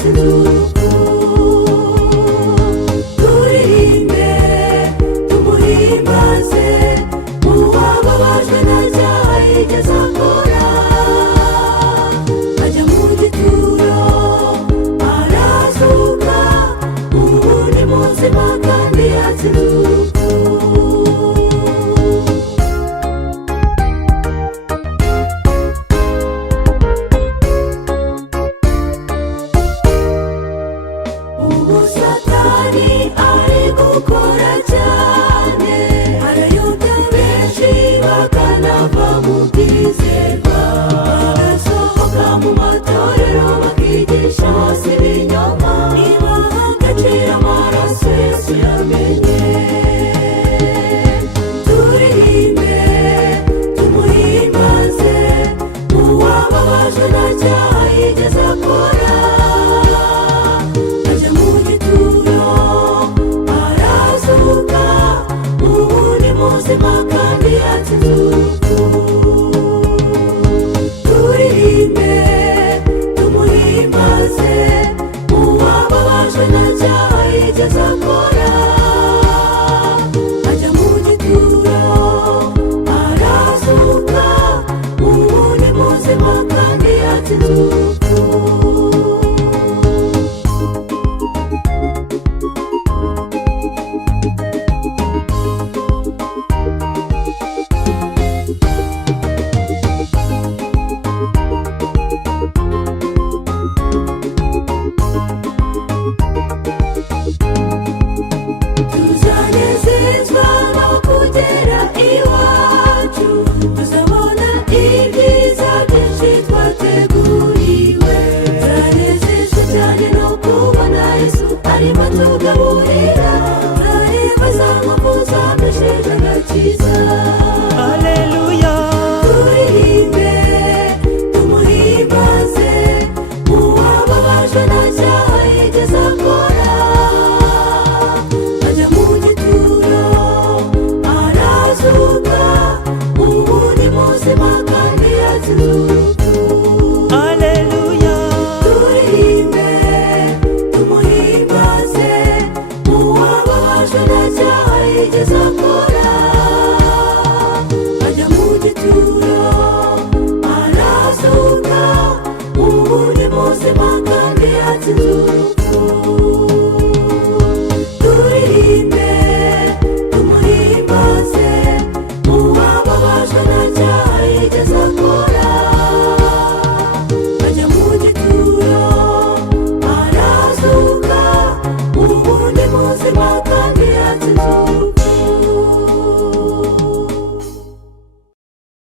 yatsinze urupfu. Turirimbe tumuhimbaze, uwababajwe na cyaha yigeze akora. Ajya mu gituro arazuka, ubu ni muzima kandi yatsinze urupfu. Ubu Satani ari gukora cyane, arayobya benshi bakanava mu bwizerwa, bagasohoka mu matorero bakigisha hose ibinyoma, nibaha agaciro amaraso Yesu yamenye. Turirimbe tumuhimbaze, uwababajwe na cyaha yigeze akora. Ajya mu gituro arazuka, ubu ni muzima kandi yatsinze urupfu. Turirimbe tumuhimbaze, uwababajwe na cyaha yigeze akora. Ajya mu gituro arazuka, ubu ni muzima kandi yatsinze urupfu. Tuzanezezwa no kugera iwacu, tuzabona ibyiza byinshi twateguriwe. Tuzanezezwa cyane no kubona Yesu arimo atugaburira, turareba za nkovu zamesheje agakiza. Haleluya. Turirimbe tumuhimbaze, uwababajwe na cyaha yigeze akora. Ajya mu gituro arazuka, ubu ni muzima kandi yatsinze urupfu. Haleluya. Turirimbe tumuhimbaze, uwababajwe na cyaha yigeze akora. Ajya mu gituro arazuka, ubu ni muzima kandi yatsinze urupfu.